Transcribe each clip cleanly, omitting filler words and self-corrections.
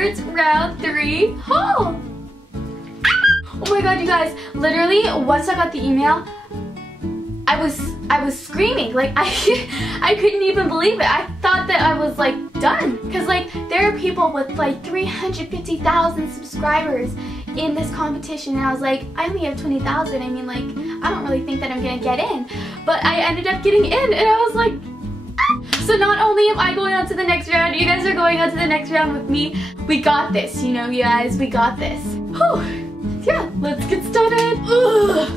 towards round 3 haul. Oh my god, you guys, literally once I got the email, I was screaming. Like I couldn't even believe it. I thought that I was like done, because like there are people with like 350,000 subscribers in this competition, and I was like, I only have 20,000. I mean, like, I don't really think that I'm gonna get in, but I ended up getting in, and I was like, ah! So not only am I going on to the next round, you guys are going on to the next round with me. We got this, you know, you guys, we got this. Whew. Yeah, let's get started. Ugh.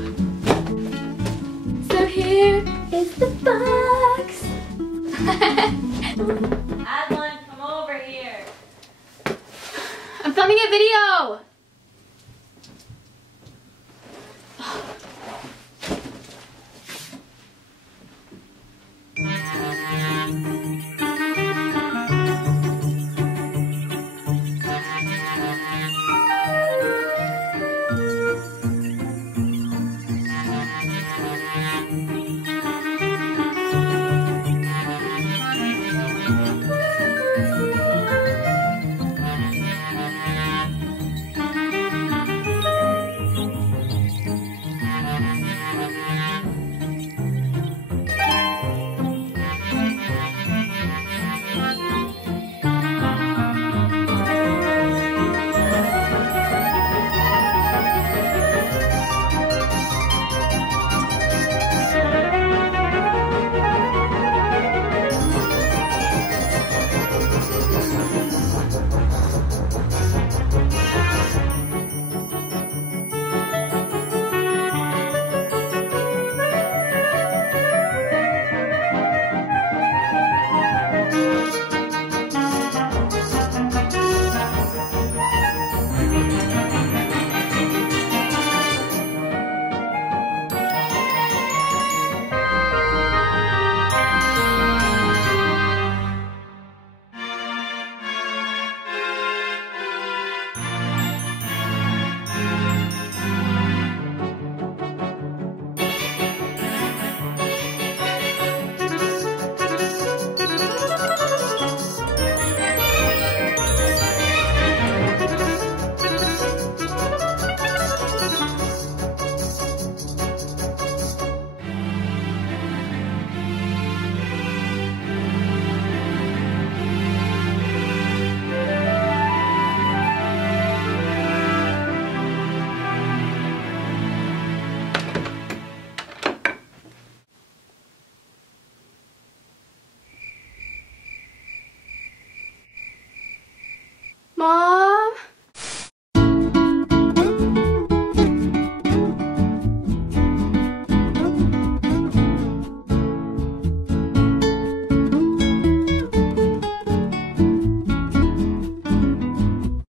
So here is the